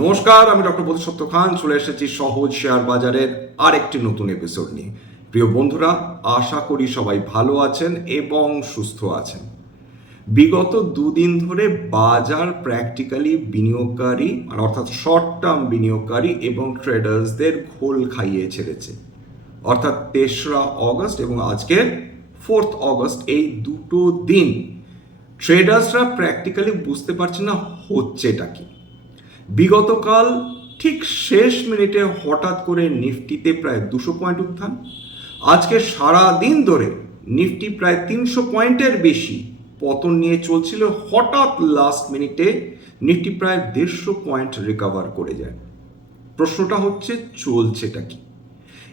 নমস্কার, আমি ডক্টর বোধিসত্ত্ব খান চলে এসেছি সহজ শেয়ার বাজারের আরেকটি নতুন এপিসোড নিয়ে। প্রিয় বন্ধুরা, আশা করি সবাই ভালো আছেন এবং সুস্থ আছেন। বিগত দুদিন ধরে বাজার প্র্যাকটিক্যালি বিনিয়োগকারী অর্থাৎ শর্ট টার্ম বিনিয়োগকারী এবং ট্রেডার্সদের ঘোল খাইয়ে ছেড়েছে। অর্থাৎ ৩রা অগস্ট এবং আজকের 4th অগস্ট, এই দুটো দিন ট্রেডার্সরা প্র্যাকটিক্যালি বুঝতে পারছে না হচ্ছেটা কি। বিগতকাল ঠিক শেষ মিনিটে হঠাৎ করে নিফটিতে প্রায় 200 পয়েন্ট উত্থান। আজকে সারা দিন ধরে নিফটি প্রায় 300 পয়েন্টের বেশি পতন নিয়ে চলছিল। হঠাৎ লাস্ট মিনিটে নিফটি প্রায় 150 পয়েন্ট রিকভার করে যায়। প্রশ্নটা হচ্ছে চলছেটা কি?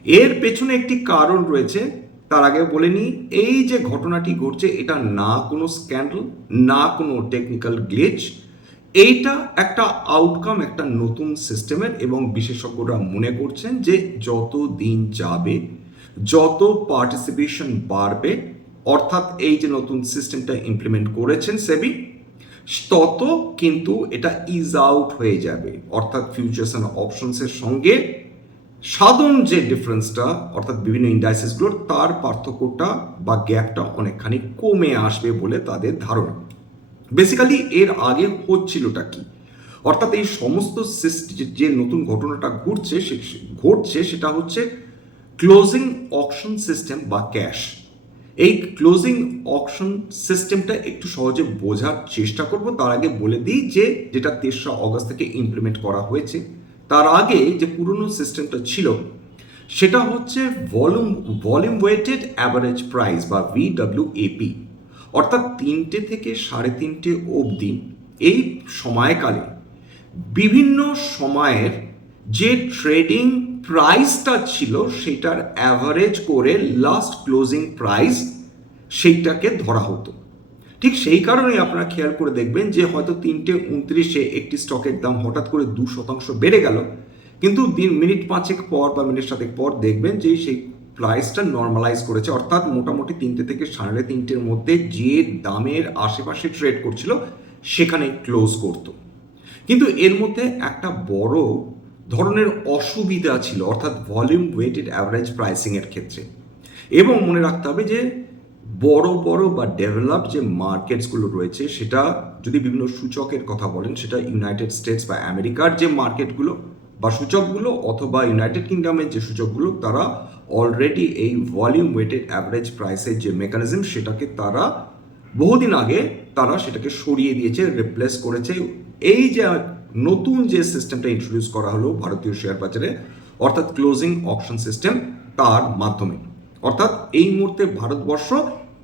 এর পেছনে একটি কারণ রয়েছে। তার আগে বলে নিই, এই যে ঘটনাটি ঘটছে এটা না কোনো স্ক্যান্ডাল, না কোনো টেকনিক্যাল গ্লিচ, এইটা একটা আউটকাম একটা নতুন সিস্টেমের। এবং বিশেষজ্ঞরা মনে করছেন যে যত দিন যাবে, যত পার্টিসিপেশন বাড়বে, অর্থাৎ এই যে নতুন সিস্টেমটা ইমপ্লিমেন্ট করেছেন সেবি, তত কিন্তু এটা ইজ আউট হয়ে যাবে। অর্থাৎ ফিউচার্স অ্যান্ড অপশনসের সঙ্গে সাধারণ যে ডিফারেন্সটা অর্থাৎ বিভিন্ন ইন্ডাইসেসগুলোর তার পার্থক্যটা বা গ্যাপটা অনেকখানি কমে আসবে বলে তাদের ধারণা। বেসিক্যালি এর আগে হচ্ছিলটা কি, অর্থাৎ এই সমস্ত যে নতুন ঘটনাটা ঘটছে সেটা হচ্ছে ক্লোজিং অকশন সিস্টেম বা ক্যাশ। এই ক্লোজিং অকশন সিস্টেমটা একটু সহজে বোঝার চেষ্টা করব। তার আগে বলে দিই যে যেটা 3রা অগস্ট থেকে ইমপ্লিমেন্ট করা হয়েছে, তার আগে যে পুরনো সিস্টেমটা ছিল সেটা হচ্ছে ভলিউম ওয়েটেড অ্যাভারেজ প্রাইস বা VWAP। অর্থাৎ 3টে থেকে 3:30 অবধি এই সময়কালে বিভিন্ন সময়ের যে ট্রেডিং প্রাইসটা ছিল সেটার অ্যাভারেজ করে লাস্ট ক্লোজিং প্রাইস সেইটাকে ধরা হতো। ঠিক সেই কারণেই আপনারা খেয়াল করে দেখবেন যে হয়তো 3:29 একটি স্টকের দাম হঠাৎ করে 2% বেড়ে গেল, কিন্তু মিনিট 5 পর বা মিনিট 7 পর দেখবেন যে সেই প্রাইসটা নর্মালাইজ করেছে। অর্থাৎ মোটামুটি 3টে থেকে 3:30-এর মধ্যে যে দামের আশেপাশে ট্রেড করছিল সেখানে ক্লোজ করত। কিন্তু এর মধ্যে একটা বড় ধরনের অসুবিধা ছিল, অর্থাৎ ভলিউম ওয়েটেড অ্যাভারেজ প্রাইসিংয়ের ক্ষেত্রে। এবং মনে রাখতে হবে যে বড় বড় বা ডেভেলপ যে মার্কেটসগুলো রয়েছে, সেটা যদি বিভিন্ন সূচকের কথা বলেন, সেটা ইউনাইটেড স্টেটস বা আমেরিকার যে মার্কেটগুলো বা সূচকগুলো অথবা ইউনাইটেড কিংডমের যে সূচকগুলো, তারা অলরেডি এই ভলিউম ওয়েটেড অ্যাভারেজ প্রাইসের যে মেকানিজম সেটাকে তারা বহুদিন আগে তারা সেটাকে সরিয়ে দিয়েছে, রিপ্লেস করেছে এই যে নতুন যে সিস্টেমটা ইন্ট্রোডিউস করা হলো ভারতীয় শেয়ার বাজারে, অর্থাৎ ক্লোজিং অকশন সিস্টেম, তার মাধ্যমে। অর্থাৎ এই মুহূর্তে ভারতবর্ষ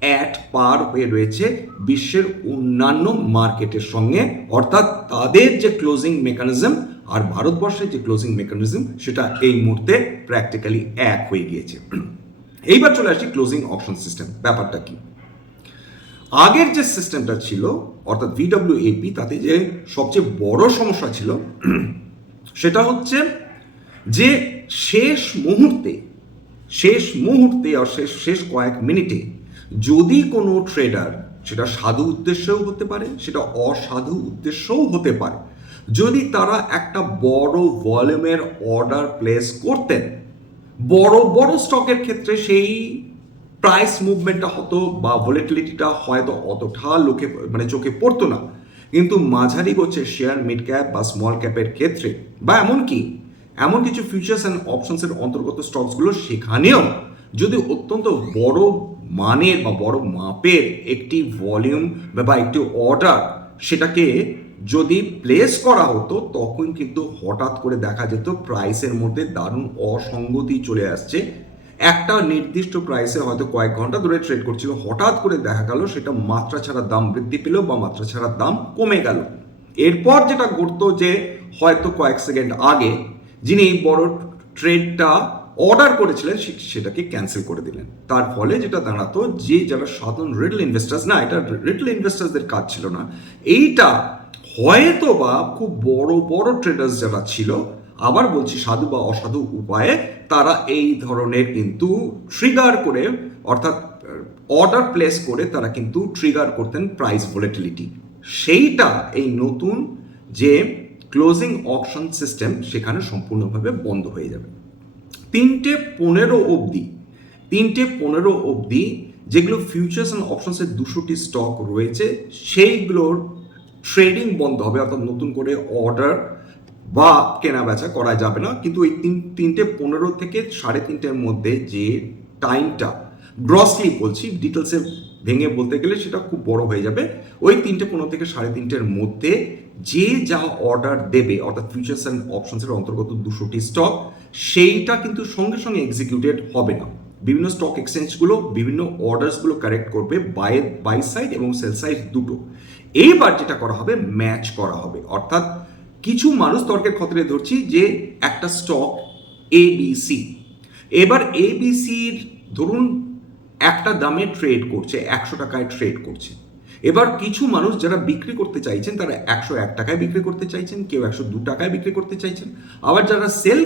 অ্যাট পার হয়ে রয়েছে বিশ্বের অন্যান্য মার্কেটের সঙ্গে। অর্থাৎ তাদের যে ক্লোজিং মেকানিজম আর ভারতবর্ষের যে ক্লোজিং মেকানিজম সেটা এই মুহূর্তে প্র্যাকটিক্যালি এক হয়ে গিয়েছে। এইবার চলে আসি ক্লোজিং অকশন সিস্টেম ব্যাপারটা কি। আগের যে সিস্টেমটা ছিল অর্থাৎ VWAP, তাতে যে সবচেয়ে বড় সমস্যা ছিল সেটা হচ্ছে যে শেষ মুহূর্তে আর শেষ কয়েক মিনিটে যদি কোনো ট্রেডার, সেটা সাধু উদ্দেশ্যেও হতে পারে, সেটা অসাধু উদ্দেশ্যও হতে পারে, যদি তারা একটা বড় ভলিউমের অর্ডার প্লেস করতেন, বড় বড় স্টকের ক্ষেত্রে সেই প্রাইস মুভমেন্টটা হতো বা ভলিটিলিটিটা হয়তো অতটা চোখে পড়তো না। কিন্তু মাঝারি গোছের শেয়ার, মিড ক্যাপ বা স্মল ক্যাপের ক্ষেত্রে বা এমন কিছু ফিউচার্স অ্যান্ড অপশনসের অন্তর্গত স্টকসগুলো, সেখানেও যদি অত্যন্ত বড় মানের বা বড় মাপের একটি ভলিউম বা একটি অর্ডার সেটাকে যদি প্লেস করা হতো, তখন কিন্তু হঠাৎ করে দেখা যেত প্রাইসের মধ্যে দারুণ অসঙ্গতি চলে আসছে। একটা নির্দিষ্ট প্রাইসে হয়তো কয়েক ঘন্টা ধরে ট্রেড করছিল, হঠাৎ করে দেখা গেল সেটা মাত্রা ছাড়া দাম বৃদ্ধি পেল বা মাত্রা ছাড়া দাম কমে গেল। এরপর যেটা ঘটতো যে হয়তো কয়েক সেকেন্ড আগে যিনি এই বড় ট্রেডটা অর্ডার করেছিলেন সেটাকে ক্যান্সেল করে দিলেন। তার ফলে যেটা দাঁড়াতো যে যারা সাধারণ রিটেল ইনভেস্টার্স, না এটা রিটেল ইনভেস্টার্সদের কাজ ছিল না, এইটা হয়তো বা খুব বড় বড় ট্রেডার্স যারা ছিল, আবার বলছি সাধু বা অসাধু উপায়ে, তারা এই ধরনের কিন্তু ট্রিগার করে অর্থাৎ অর্ডার প্লেস করে তারা কিন্তু ট্রিগার করতেন প্রাইস ভলিটিলিটি। সেইটা এই নতুন যে ক্লোজিং অকশন সিস্টেম সেখানে সম্পূর্ণভাবে বন্ধ হয়ে যাবে। 3:15 অবধি যেগুলো ফিউচার্স অ্যান্ড অপশনসের 200টি স্টক রয়েছে সেইগুলোর ট্রেডিং বন্ধ হবে, অর্থাৎ নতুন করে অর্ডার বা কেনা বেচা করা যাবে না। কিন্তু ওই 3:15 থেকে 3:30-এর মধ্যে যে টাইমটা, গ্রসলি বলছি, ডিটেলসে ভেঙে বলতে গেলে সেটা খুব বড় হয়ে যাবে, ওই 3:15 থেকে 3:30-এর মধ্যে যে যা অর্ডার দেবে, অর্থাৎ ফিউচার্স অ্যান্ড অপশনসের অন্তর্গত 200টি স্টক, সেইটা কিন্তু সঙ্গে সঙ্গে এক্সিকিউটেড হবে না। বিভিন্ন স্টক এক্সচেঞ্জগুলো বিভিন্ন অর্ডার্সগুলো কারেক্ট করবে, বাই সাইড এবং সেল সাইড দুটো। এইবার যেটা করা হবে, ম্যাচ করা হবে, অর্থাৎ কিছু মানুষ, তর্কের ক্ষেত্রে ধরছি যে একটা স্টক ABC, এবার ABCর ধরুন একটা দামে ট্রেড করছে, 100 টাকায় ট্রেড করছে। এবার কিছু মানুষ যারা বিক্রি করতে চাইছেন তারা 101 টাকায় বিক্রি করতে চাইছেন, কেউ 102 টাকায় বিক্রি করতে চাইছেন। আবার যারা সেল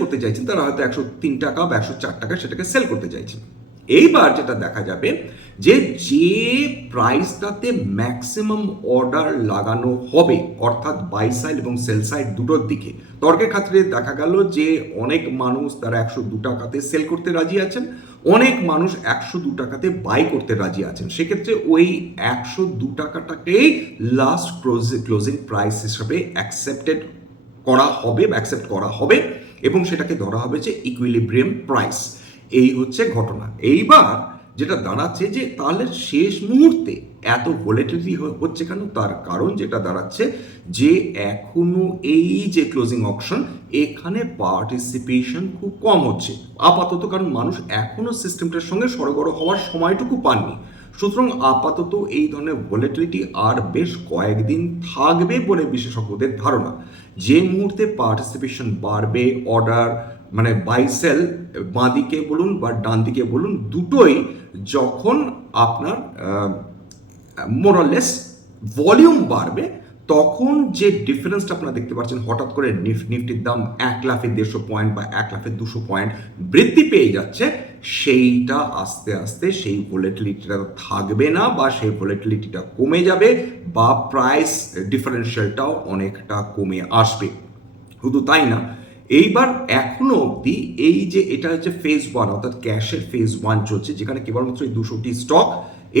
করতে চাইছেন তারা হয়তো 103 টাকা বা 104 টাকায় সেটাকে সেল করতে চাইছেন। এইবার যেটা দেখা যাবে যে প্রাইসটাতে ম্যাক্সিমাম অর্ডার লাগানো হবে, অর্থাৎ বাই সাইড এবং সেল সাইড দুটোর দিকে, তর্কের ক্ষেত্রে দেখা গেল যে অনেক মানুষ তারা 102 টাকাতে সেল করতে রাজি আছেন, অনেক মানুষ 102 টাকাতে বাই করতে রাজি আছেন। সেক্ষেত্রে ওই 102 টাকাটাকেই লাস্ট ক্লোজিং প্রাইস হিসাবে অ্যাকসেপ্ট করা হবে এবং সেটাকে ধরা হবে যে ইকুইলিব্রিয়াম প্রাইস। এই হচ্ছে ঘটনা। এইবার যেটা দাঁড়াচ্ছে যে তাহলে শেষ মুহূর্তে এত ভোলেটিলিটি হচ্ছে কেন, তার কারণ যেটা দাঁড়াচ্ছে যে এখনো এই যে ক্লোজিং অকশন, এখানে পার্টিসিপেশন খুব কম হচ্ছে আপাতত, কারণ মানুষ এখনো সিস্টেমটার সঙ্গে সরগর হওয়ার সময়টুকু পাননি। সুতরাং আপাতত এই ধরনের ভোলেটিলিটি আর বেশ কয়েকদিন থাকবে বলে বিশেষজ্ঞদের ধারণা। যে মুহূর্তে পার্টিসিপেশন বাড়বে, অর্ডার মানে বাই সেল বাঁ দিকে বলুন বা ডান দিকে বলুন দুটোই, যখন আপনার মোরালেস ভলিউম বাড়বে, তখন যে ডিফারেন্সটা আপনারা দেখতে পাচ্ছেন, হঠাৎ করে নিফটির দাম 1,00,000-150 পয়েন্ট বা 1,00,200 পয়েন্ট বৃদ্ধি পেয়ে যাচ্ছে, সেইটা আস্তে আস্তে সেই ভোলেটিলিটিটা থাকবে না বা সেই ভোলেটিলিটিটা কমে যাবে বা প্রাইস ডিফারেন্সিয়ালটাও অনেকটা কমে আসবে। শুধু তাই না, এইবার এখনো অবধি এই যে এটা হচ্ছে ফেজ 1, অর্থাৎ ক্যাশের ফেজ 1 চলছে, যেখানে কেবলমাত্র এই 200টি স্টক।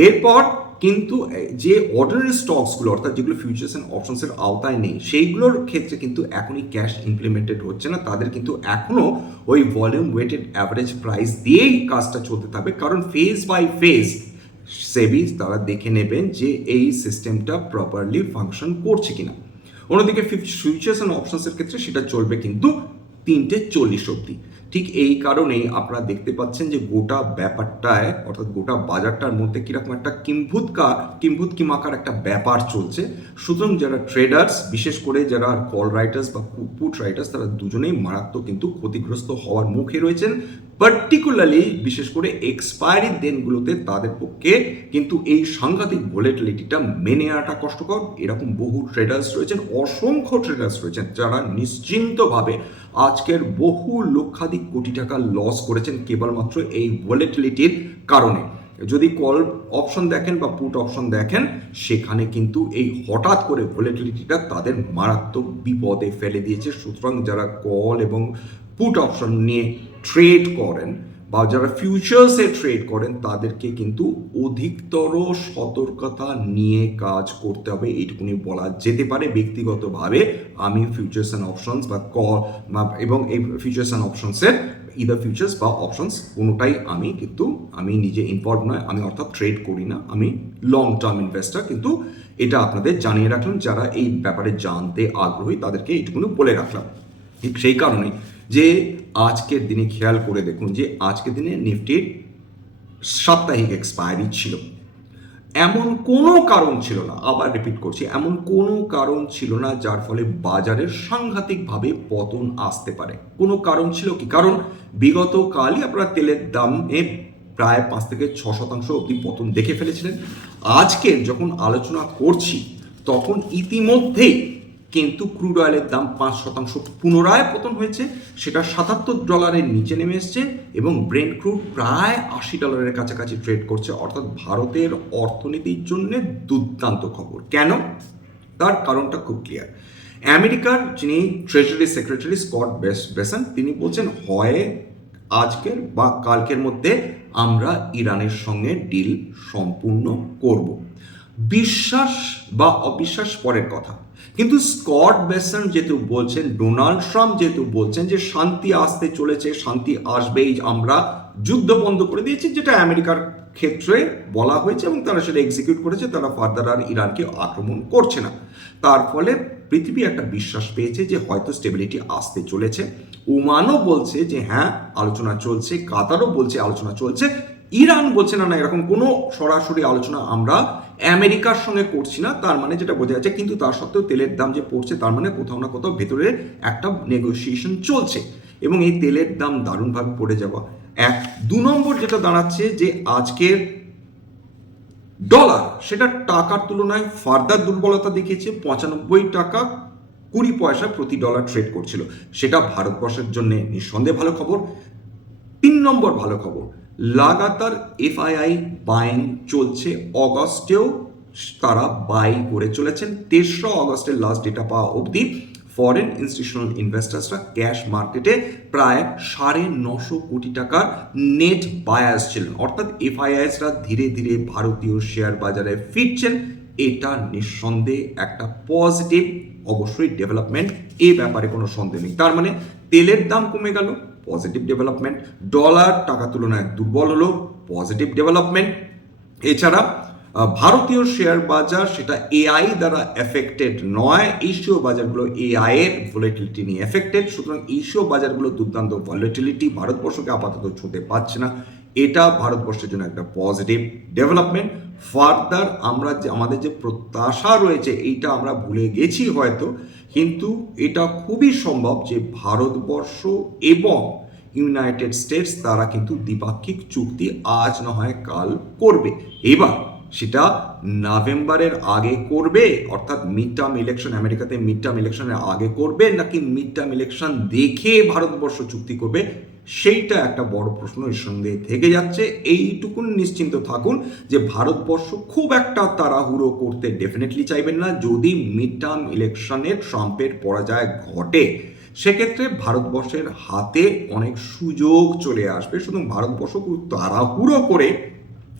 এরপর কিন্তু যে অর্ডিনারি স্টকসগুলো, অর্থাৎ যেগুলো ফিউচার্স অ্যান্ড অপশনসের আওতায় নেই, সেইগুলোর ক্ষেত্রে কিন্তু এখনই ক্যাশ ইমপ্লিমেন্টেড হচ্ছে না। তাদের কিন্তু এখনো ওই ভলিউম ওয়েটেড অ্যাভারেজ প্রাইস দিয়েই কাজটা চলতে থাকবে, কারণ ফেজ বাই ফেজ সেবি তারা দেখে নেবেন যে এই সিস্টেমটা প্রপারলি ফাংশন করছে কিনা। অন্যদিকে ফিউচার্স অ্যান্ড অপশনসের ক্ষেত্রে সেটা চলবে কিন্তু 3:40 অবধি। ঠিক এই কারণেই আপনারা দেখতে পাচ্ছেন যে গোটা ব্যাপারটায়, অর্থাৎ গোটা বাজারটার মধ্যে কিরকম একটা কিম্ভূতকিমাকার একটা ব্যাপার চলছে। সুতরাং যারা ট্রেডার্স, বিশেষ করে যারা কল রাইটার্স বা পুট রাইটার্স, তারা দুজনেই মারাত্মক কিন্তু ক্ষতিগ্রস্ত হওয়ার মুখে রয়েছেন। পার্টিকুলারলি বিশেষ করে এক্সপায়ারি দিনগুলোতে তাদের পক্ষে কিন্তু এই সাংঘাতিক ভোলেটিলিটিটা মেনে নেওয়াটা কষ্টকর। এরকম বহু ট্রেডার্স রয়েছেন, অসংখ্য ট্রেডার্স রয়েছেন যারা নিশ্চিন্তভাবে আজকের বহু লক্ষাধিক কোটি টাকা লস করেছেন কেবলমাত্র এই ভোলেটিলিটির কারণে। যদি কল অপশন দেখেন বা পুট অপশন দেখেন, সেখানে কিন্তু এই হঠাৎ করে ভোলেটিলিটিটা তাদের মারাত্মক বিপদে ফেলে দিয়েছে। সুতরাং যারা কল এবং পুট অপশন নিয়ে ট্রেড করেন বা যারা ফিউচার্সে ট্রেড করেন, তাদেরকে কিন্তু অধিকতর সতর্কতা নিয়ে কাজ করতে হবে, এইটুকুনি বলা যেতে পারে। ব্যক্তিগতভাবে আমি ফিউচার্স অ্যান্ড অপশনস বা কল এবং এই ফিউচার্স অ্যান্ড অপশনসের ইদার ফিউচার্স বা অপশনস কোনোটাই আমি নিজে ইনভলভ নয়, আমি অর্থাৎ ট্রেড করি না, আমি লং টার্ম ইনভেস্টার। কিন্তু এটা আপনাদের জানিয়ে রাখলাম, যারা এই ব্যাপারে জানতে আগ্রহী তাদেরকে এইটুকুনি বলে রাখলাম। ঠিক সেই কারণেই যে আজকের দিনে খেয়াল করে দেখুন যে আজকের দিনে নিফটির সাপ্তাহিক এক্সপায়ারি ছিল। এমন কোনো কারণ ছিল না, আবার রিপিট করছি, এমন কোনো কারণ ছিল না যার ফলে বাজারের সাংঘাতিকভাবে পতন আসতে পারে। কোনো কারণ ছিল কি? কারণ বিগত কালই আপনারা তেলের দামে প্রায় 5-6% অবধি পতন দেখে ফেলেছিলেন। আজকের যখন আলোচনা করছি তখন ইতিমধ্যেই কিন্তু ক্রুড অয়েলের দাম 5% পুনরায় পতন হয়েছে, সেটা $77 নিচে নেমে এসছে এবং ব্রেন্ট ক্রুড প্রায় $80 কাছাকাছি ট্রেড করছে। অর্থাৎ ভারতের অর্থনীতির জন্য দুর্দান্ত খবর। কেন? তার কারণটা খুব ক্লিয়ার। আমেরিকার যিনি ট্রেজারি সেক্রেটারি স্কট বেসেন্ট তিনি বলছেন হয় আজকের বা কালকের মধ্যে আমরা ইরানের সঙ্গে ডিল সম্পূর্ণ করব। বিশ্বাস বা অবিশ্বাস পরের কথা, কিন্তু স্কট বেসেন্ট যেহেতু বলছেন, ডোনাল্ড ট্রাম্প যেহেতু বলছেন যে শান্তি আসতে চলেছে, শান্তি আসবেই, আমরা যুদ্ধ বন্ধ করে দিয়েছি, যেটা আমেরিকার ক্ষেত্রে বলা হয়েছে এবং তারা সেটা এক্সিকিউট করেছে, তারা ফার্দার আর ইরানকে আক্রমণ করছে না। তার ফলে পৃথিবী একটা বিশ্বাস পেয়েছে যে হয়তো স্টেবিলিটি আসতে চলেছে। ওমানও বলছে যে হ্যাঁ আলোচনা চলছে, কাতারও বলছে আলোচনা চলছে, ইরান বলছে না না এরকম কোনো সরাসরি আলোচনা আমরা আমেরিকার সঙ্গে করছি না। তার মানে যেটা বোঝা যাচ্ছে, কিন্তু তার সত্ত্বেও তেলের দাম যে পড়ছে তার মানে কোথাও না কোথাও ভেতরে একটা নেগোসিয়েশন চলছে এবং এই তেলের দাম দারুণভাবে পড়ে যাওয়া এক। 2 নম্বর যেটা দাঁড়াচ্ছে যে আজকের ডলার সেটা টাকার তুলনায় ফার্দার দুর্বলতা দেখিয়েছে, 95 টাকা 20 পয়সা প্রতি ডলার ট্রেড করছিল, সেটা ভারতবর্ষের জন্য নিঃসন্দেহে ভালো খবর। 3 নম্বর ভালো খবর, লাগাতার এফআইআই বাইং চলছে, অগস্টেও তারা বাই করে চলেছেন। 3রা অগস্টের লাস্ট ডেটা পাওয়া অবধি ফরেন ইনস্টিটিউশনাল ইনভেস্টার্সরা ক্যাশ মার্কেটে প্রায় 950 কোটি টাকার নেট বায়ার্স ছিলেন। অর্থাৎ এফআইআইসরা ধীরে ধীরে ভারতীয় শেয়ার বাজারে ফিরছেন। এটা নিঃসন্দেহে একটা পজিটিভ অবশ্যই ডেভেলপমেন্ট, এ ব্যাপারে কোনো সন্দেহ নেই। তার মানে তেলের দাম কমে গেল, পজিটিভ ডেভেলপমেন্ট। ডলার টাকা তুলনায় দুর্বল হলো, পজিটিভ ডেভেলপমেন্ট। এছাড়া ভারতীয় শেয়ার বাজার সেটা এআই দ্বারা এফেক্টেড নয়, এশীয় বাজারগুলো এআই এর ভলিটিলিটি নিয়ে এফেক্টেড। সুতরাং এশীয় বাজারগুলো দুর্দান্ত ভলিটিলিটি ভারতবর্ষকে আপাতত ছুঁতে পারছে না, এটা ভারতবর্ষের জন্য একটা পজিটিভ ডেভেলপমেন্ট। ফার্দার আমরা যে আমাদের যে প্রত্যাশা রয়েছে এইটা আমরা ভুলে গেছি হয়তো, কিন্তু এটা খুবই সম্ভব যে ভারতবর্ষ এবং ইউনাইটেড স্টেটস তারা কিন্তু দ্বিপাক্ষিক চুক্তি আজ না হয় কাল করবে। এবার সেটা নভেম্বরের আগে করবে, অর্থাৎ মিড টার্ম ইলেকশন, আমেরিকাতে মিড টার্ম ইলেকশনের আগে করবে, নাকি মিড টার্ম ইলেকশন দেখে ভারতবর্ষ চুক্তি করবে, সেইটা একটা বড় প্রশ্ন এর সঙ্গে থেকে যাচ্ছে। এইটুকুন নিশ্চিন্ত থাকুন যে ভারতবর্ষ খুব একটা তাড়াহুড়ো করতে ডেফিনেটলি চাইবেন না। যদি মিড টার্ম ইলেকশনে ট্রাম্পের পরাজয় ঘটে সেক্ষেত্রে ভারতবর্ষের হাতে অনেক সুযোগ চলে আসবে। শুধু ভারতবর্ষ খুব তাড়াহুড়ো করে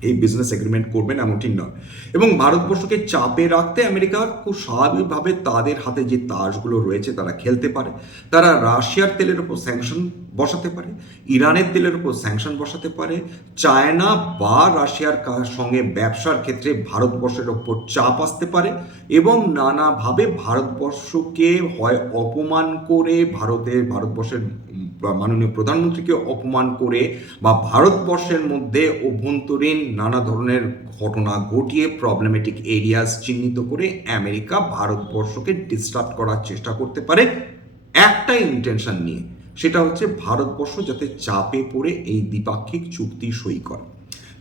এই বিজনেস এগ্রিমেন্ট করবেন এমনটি নয়। এবং ভারতবর্ষকে চাপে রাখতে আমেরিকা খুব স্বাভাবিকভাবে তাদের হাতে যে তাসগুলো রয়েছে তারা খেলতে পারে। তারা রাশিয়ার তেলের ওপর স্যাংশন বসাতে পারে, ইরানের তেলের ওপর স্যাংশন বসাতে পারে, চায়না বা রাশিয়ার সঙ্গে ব্যবসার ক্ষেত্রে ভারতবর্ষের ওপর চাপ আসতে পারে এবং নানাভাবে ভারতবর্ষকে হয় অপমান করে, ভারতবর্ষের মাননীয় প্রধানমন্ত্রীকে অপমান করে বা ভারতবর্ষের মধ্যে অভ্যন্তরীণ নানা ধরনের ঘটনা ঘটিয়ে প্রবলেমেটিক এরিয়াস চিহ্নিত করে আমেরিকা ভারতবর্ষকে ডিস্টার্ব করার চেষ্টা করতে পারে একটা ইন্টেনশন নিয়ে, সেটা হচ্ছে ভারতবর্ষ যাতে চাপে পড়ে এই দ্বিপাক্ষিক চুক্তি সই করে।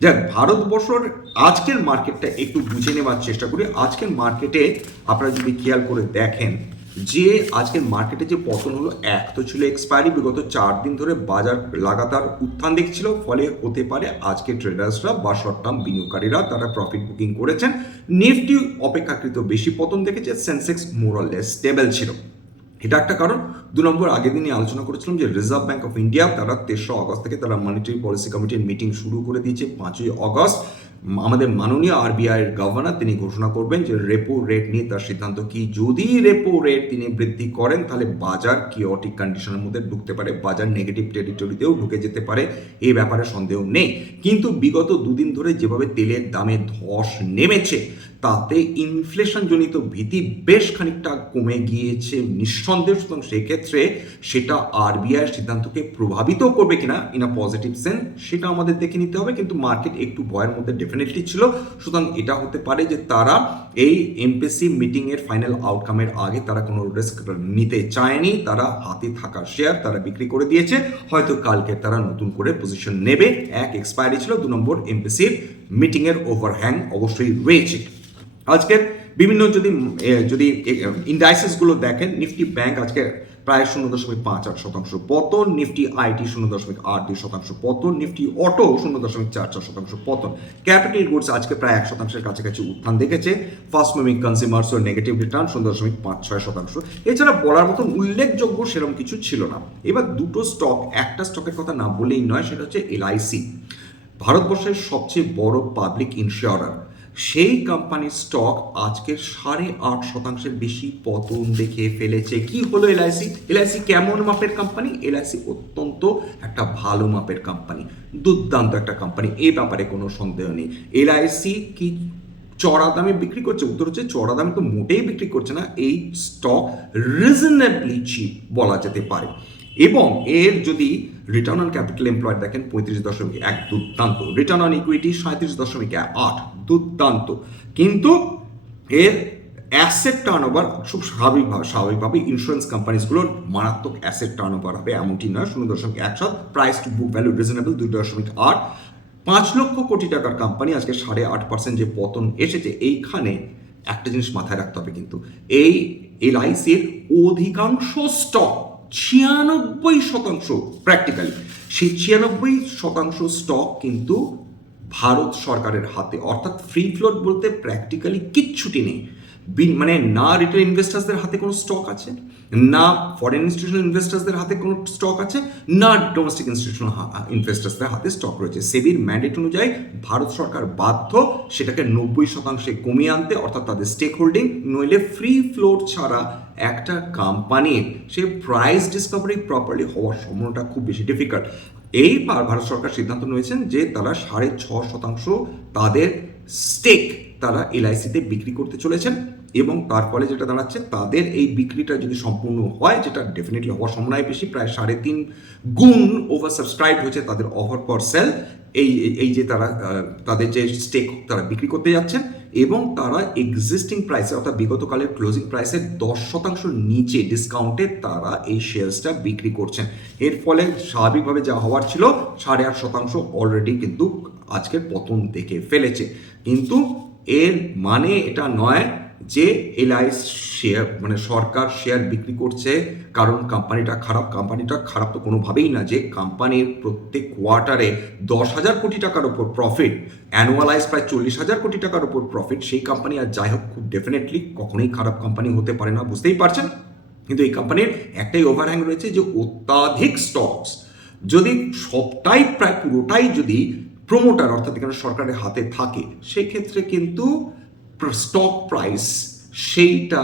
যাক, ভারতবর্ষের আজকের মার্কেটটা একটু বুঝে নেওয়ার চেষ্টা করি। আজকের মার্কেটে আপনারা যদি খেয়াল করে দেখেন যে আজকের মার্কেটে যে পতন হলো, এক তো ছিল এক্সপায়ারি, বিগত 4 দিন ধরে বাজার লাগাতার উত্থান দেখছিল, ফলে হতে পারে আজকে ট্রেডার্সরা বা শর্ট টার্ম বিনিয়োগকারীরা তারা প্রফিট বুকিং করেছেন। নিফটি অপেক্ষাকৃত বেশি পতন দেখেছে, সেন্সেক্স মোরালেস স্টেবল ছিল, এটা একটা কারণ। 2 নম্বর, আগের দিনই আলোচনা করেছিলাম যে রিজার্ভ ব্যাঙ্ক অফ ইন্ডিয়া তারা 3রা অগস্ট থেকে তারা মনিটারি পলিসি কমিটির মিটিং শুরু করে দিয়েছে। 5ই অগস্ট আমাদের মাননীয় আরবিআই এর গভর্নর তিনি ঘোষণা করবেন যে রেপো রেট নিয়ে তার সিদ্ধান্ত কি। যদি রেপো রেট তিনি বৃদ্ধি করেন তাহলে বাজার কিওটিক কন্ডিশনের মধ্যে ঢুকতে পারে, বাজার নেগেটিভ টেরিটরিতেও ঢুকে যেতে পারে, এই ব্যাপারে সন্দেহ নেই। কিন্তু বিগত 2 দিন ধরে যেভাবে তেলের দামে ধস নেমেছে তাতে ইনফ্লেশন জনিত ভীতি বেশ খানিকটা কমে গিয়েছে নিঃসন্দেহ। সুতরাং সেক্ষেত্রে সেটা আরবিআই সিদ্ধান্তকে প্রভাবিত করবে কিনা ইন আ পজিটিভ সেন্স সেটা আমাদের দেখে নিতে হবে, কিন্তু মার্কেট একটু ভয়ের মধ্যে ডেফিনেটলি ছিল। সুতরাং এটা হতে পারে যে তারা এই এমপিসি মিটিং এর ফাইনাল আউটকামের আগে তারা কোনো রিস্ক নিতে চায়নি, তারা হাতে থাকা শেয়ার তারা বিক্রি করে দিয়েছে, হয়তো কালকে তারা নতুন করে পজিশন নেবে। এক, এক্সপায়ারি ছিল, 2 নম্বর এমপিসির মিটিং এর ওভারহ্যাং অবশ্যই রয়েছে। আজকের বিভিন্ন যদি ইন্ডাইসেসগুলো দেখেন, নিফটি ব্যাংক আজকে প্রায় 0.58% পতন, নিফটি আইটি 0.82% পতন, নিফটি অটো 0.44% পতন। ক্যাপিটাল গুডস আজকে প্রায় 1%-এর কাছাকাছি উত্থান দেখেছে। ফাস্ট মুভিং কনজিউমার্স ও নেগেটিভ রিটার্ন 0.56%। এছাড়া বলার মতন উল্লেখযোগ্য সেরকম কিছু ছিল না। এবার দুটো স্টক, একটা স্টকের কথা না বললেই নয়, সেটা হচ্ছে এলআইসি, ভারতবর্ষের সবচেয়ে বড় পাবলিক ইন্স্যুরার। সেই কোম্পানির স্টক আজকে 8.5% বেশি পতন দেখে ফেলেছে। কি হলো এলআইসি? এলআইসি কেমন মাপের কোম্পানি? এলআইসি অত্যন্ত একটা ভালো মাপের কোম্পানি, দুর্দান্ত একটা কোম্পানি, এ ব্যাপারে কোনো সন্দেহ নেই। এলআইসি কি চড়া দামে বিক্রি করছে? উত্তর হচ্ছে চড়া দামে তো মোটেই বিক্রি করছে না। এই স্টক রিজনেবলি চিপ বলা যেতে পারে। এবং এর যদি রিটার্ন অন ক্যাপিটাল এমপ্লয়েড দেখেন 35.1, দুর্দান্ত। রিটার্ন অন ইকুইটি 37.8, দুর্দান্ত। কিন্তু এর অ্যাসেট টার্নওভার খুব স্বাভাবিকভাবে ইন্স্যুরেন্স কোম্পানিজগুলোর মারাত্মক অ্যাসেট টার্নওভার হবে এমনটি নয়। 0.17, price to book value reasonable 2.8। 5 lakh crore টাকার কোম্পানি আজকে 8.5% যে পতন এসেছে, এইখানে একটা জিনিস মাথায় রাখতে হবে, কিন্তু এই এলআইসির অধিকাংশ স্টক 96% প্র্যাকটিক্যালি, সেই 96% স্টক কিন্তু ভারত সরকারের হাতে। অর্থাৎ ফ্রি ফ্লোট বলতে প্র্যাকটিক্যালি কিচ্ছুটি নেই। মানে না রিটেল ইনভেস্টার্সদের হাতে কোনো স্টক আছে, না ফরেন ইনস্টিটিউশনাল ইনভেস্টার্সদের হাতে কোনো স্টক আছে, না ডোমেস্টিক ইনস্টিটিউশনাল ইনভেস্টার্সদের হাতে স্টক রয়েছে। সেবির ম্যান্ডেট অনুযায়ী ভারত সরকার বাধ্য সেটাকে 90% কমিয়ে আনতে, অর্থাৎ তাদের স্টেক হোল্ডিং, নইলে ফ্রি ফ্লোট ছাড়া একটা কোম্পানির সে প্রাইস ডিসকভারি প্রপারলি হওয়ার সম্ভাবনাটা খুব বেশি ডিফিকাল্ট। এইবার ভারত সরকার সিদ্ধান্ত নিয়েছেন যে তারা 6.5% তাদের স্টেক তারা এলআইসিতে বিক্রি করতে চলেছেন, এবং তার ফলে যেটা দাঁড়াচ্ছে, তাদের এই বিক্রিটা যদি সম্পূর্ণ হয়, যেটা ডেফিনেটলি হওয়ার সম্ভাবনা বেশি, প্রায় 3.5 গুণ ওভার সাবস্ক্রাইব হয়েছে তাদের অফার ফর সেল, এই যে তারা তাদের যে স্টেক তারা বিক্রি করতে যাচ্ছেন, এবং তারা এক্সিস্টিং প্রাইসে অর্থাৎ বিগতকালের ক্লোজিং প্রাইসের 10% নিচে ডিসকাউন্টে তারা এই শেয়ারসটা বিক্রি করছেন। এর ফলে স্বাভাবিকভাবে যা হওয়ার ছিল 8.5% অলরেডি কিন্তু আজকের পতন দেখে ফেলেছে। কিন্তু এর মানে এটা নয় যে এলআইসি শেয়ার মানে সরকার শেয়ার বিক্রি করছে কারণ কোম্পানিটা খারাপ। কোম্পানিটা খারাপ তো কোনোভাবেই না। যে কোম্পানির প্রত্যেক কোয়ার্টারে 10,000 কোটি টাকার উপর প্রফিট, অ্যানুয়ালাইজ প্রায় 40,000 কোটি টাকার উপর প্রফিট, সেই কোম্পানি আর যাই হোক খুব ডেফিনেটলি কখনোই খারাপ কোম্পানি হতে পারে না, বুঝতেই পারছেন। কিন্তু এই কোম্পানির একটাই ওভারহ্যাং রয়েছে যে অত্যাধিক স্টকস, যদি সবটাই প্রায় পুরোটাই যদি প্রমোটার অর্থাৎ এখানে সরকারের হাতে থাকে, সেক্ষেত্রে কিন্তু স্টক প্রাইস সেইটা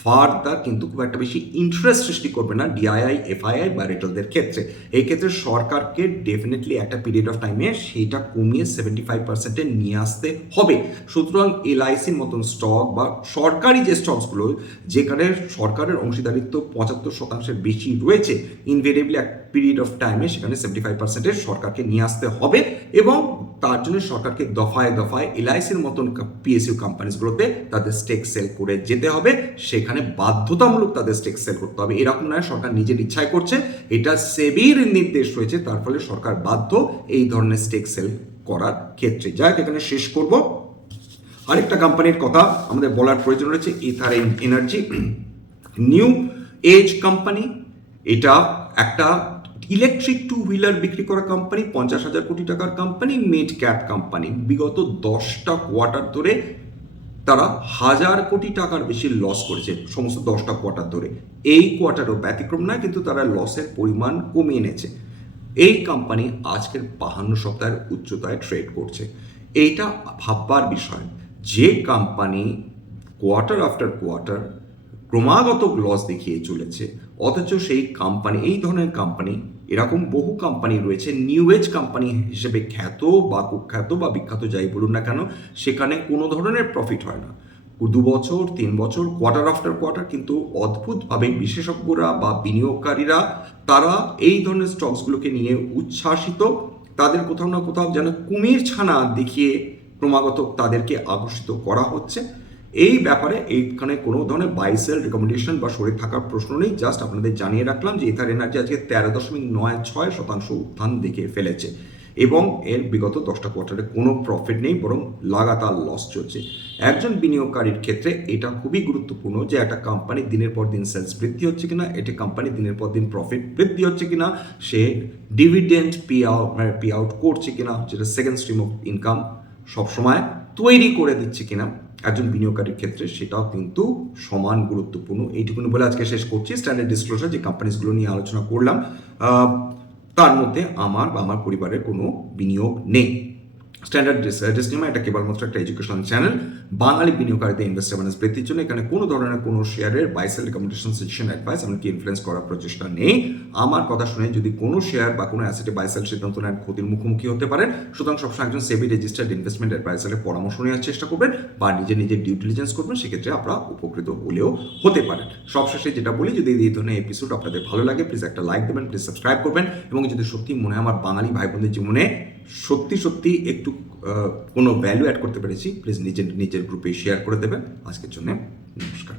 ফার্দার কিন্তু খুব একটা বেশি ইন্টারেস্ট সৃষ্টি করবে না ডিআইআই, এফআইআই বা রিটেলদের ক্ষেত্রে। এই ক্ষেত্রে সরকারকে ডেফিনেটলি একটা পিরিয়ড অফ টাইমে সেইটা কমিয়ে 75%-এ নিয়ে আসতে হবে। সুতরাং এলআইসির মতন স্টক বা সরকারি যে স্টকসগুলো যেখানে সরকারের অংশীদারিত্ব 75%-এর বেশি রয়েছে, ইনভেরিয়েবলি এক পিরিয়ড অফ টাইমে সেখানে 75%-এ সরকারকে নিয়ে আসতে হবে, এবং তার জন্য সরকারকে দফায় দফায় এলআইসির মতন পিএসইউ কোম্পানিজগুলোতে তাদের স্টেক সেল করে যেতে হবে। সেখানে বাধ্যতামূলক তাদের স্টেক সেল করতে হবে। এরকম নয় সরকার নিজের ইচ্ছায় করছে, এটা সেবির নির্দেশ রয়েছে, তার ফলে সরকার বাধ্য এই ধরনের স্টেক সেল করার ক্ষেত্রে। যাই হোক, এখানে শেষ করব। আরেকটা কোম্পানির কথা আমাদের বলার প্রয়োজন রয়েছে, Ather Energy, new age company. এটা একটা ইলেকট্রিক 2 হুইলার বিক্রি করা কোম্পানি, 50,000 কোটি টাকার কোম্পানি, মিড ক্যাপ কোম্পানি। বিগত 10টা কোয়ার্টার ধরে তারা 1,000 কোটি টাকার বেশি লস করেছে, সমস্ত 10টা কোয়ার্টার ধরে। এই কোয়ার্টারও ব্যতিক্রম নয়, কিন্তু তারা লসের পরিমাণ কমিয়ে এনেছে। এই কোম্পানি আজকের 52 সপ্তাহের উচ্চতায় ট্রেড করছে। এইটা ভাববার বিষয় যে কোম্পানি কোয়ার্টার আফটার কোয়ার্টার ক্রমাগত লস দেখিয়ে চলেছে, অথচ সেই কোম্পানি, এই ধরনের কোম্পানি, এরকম বহু কোম্পানি রয়েছে নিউ এজ কোম্পানি হিসেবে খ্যাত বা কুখ্যাত বা বিখ্যাত যাই বলুন না কেন, সেখানে কোনো ধরনের প্রফিট হয় না 2 বছর 3 বছর কোয়ার্টার আফটার কোয়ার্টার। কিন্তু অদ্ভুতভাবে বিশেষজ্ঞরা বা বিনিয়োগকারীরা তারা এই ধরনের স্টকসগুলোকে নিয়ে উচ্ছ্বাসিত। তাদের কোথাও না কোথাও যেন কুমির ছানা দেখিয়ে ক্রমাগত তাদেরকে আকর্ষিত করা হচ্ছে। এই ব্যাপারে এইখানে কোনো ধরনের বাই সেল রেকমেন্ডেশন বা সরে থাকার প্রশ্ন নেই। জাস্ট আপনাদের জানিয়ে রাখলাম যে ইথার এনার্জি আজকে 13.96% উত্থান দেখে ফেলেছে। এবং এর বিগত 10টা কোয়ার্টারে কোনো প্রফিট নেই, বরং লাগাতার লস চলছে। একজন বিনিয়োগকারীর ক্ষেত্রে এটা খুবই গুরুত্বপূর্ণ যে একটা কোম্পানি দিনের পর দিন সেলস বৃদ্ধি হচ্ছে কিনা, এটি কোম্পানি দিনের পর দিন প্রফিট বৃদ্ধি হচ্ছে কিনা, সে ডিভিডেন্ড পে আউট করছে কিনা, যেটা সেকেন্ড স্ট্রিম অফ ইনকাম সবসময় তৈরি করে দিচ্ছে কিনা একজন বিনিয়োগকারীর ক্ষেত্রে, সেটাও কিন্তু সমান গুরুত্বপূর্ণ। এইটুকুনি বলে আজকে শেষ করছি। স্ট্যান্ডার্ড ডিসক্লোজার যে কোম্পানিজগুলো নিয়ে আলোচনা করলাম, তার মধ্যে আমার বা আমার পরিবারের কোনো বিনিয়োগ নেই। স্ট্যান্ডার্ড ডিসক্লেমার, এটা কেবলমাত্র একটা এডুকেশনাল চ্যানেল। বাঙালি বিনিয়োগকারীদের ইনভেস্ট অ্যাওয়ারনেস বৃদ্ধির জন্য এখানে কোনো ধরনের কোনো শেয়ারের buy sell recommendation, suggestion, advice এমনকি ইনফ্লুয়েন্স করার প্রচেষ্টা নেই। আমার কথা শুনে যদি কোনো শেয়ার বা কোনো অ্যাসেটে বাই সেল সিদ্ধান্ত নেন ক্ষতির মুখোমুখি হতে পারেন। সুতরাং সবসময় একজন সেবি রেজিস্টার্ড ইনভেস্টমেন্ট অ্যাডভাইসারের পরামর্শ নেওয়ার চেষ্টা করবেন বা নিজের ডিউ ডিলিজেন্স করবেন, সেক্ষেত্রে আপনারা উপকৃত হলেও হতে পারেন। সবশেষে যেটা বলি, যদি এই ধরনের এপিসোড আপনাদের ভালো লাগে প্লিজ একটা লাইক দেবেন, প্লিজ সাবস্ক্রাইব করবেন, এবং যদি সত্যি মনে হয় আমার বাঙালি ভাই বোনদের জীবনে সত্যি একটু কোনো ভ্যালু অ্যাড করতে পেরেছি, প্লিজ নিজের গ্রুপে শেয়ার করে দেবেন। আজকের জন্য নমস্কার।